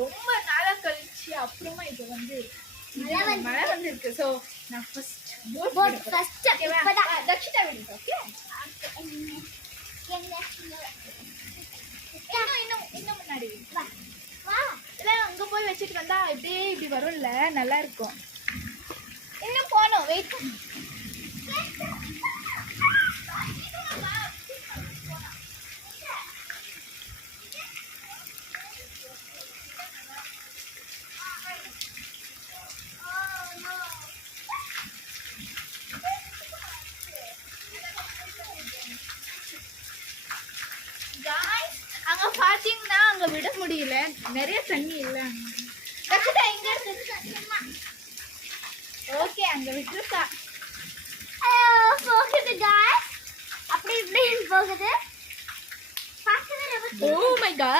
ரொம்ப நாளா கழிச்சு அப்புறமா இப்போ வந்து மழை வந்துருக்கு. ஸோ நான் ஃபர்ஸ்ட் தக்ஷிதா விடுங்க. ஓகே இன்னும் முன்னாடி இல்லை அங்கே போய் வச்சுட்டு வந்தா இப்படியே இப்படி வரும்ல, நல்லா இருக்கும். இன்னும் போகணும், வெயிட் பண்ணு. அங்க பாத்தீங்கன்னா அங்க விட முடியல, நிறைய தண்ணி இல்ல. எங்க இருக்கு? ஓகே அங்க விட்டுருக்கா. போகுது गाइस, அப்படி இப்படி போகுது. Oh my God.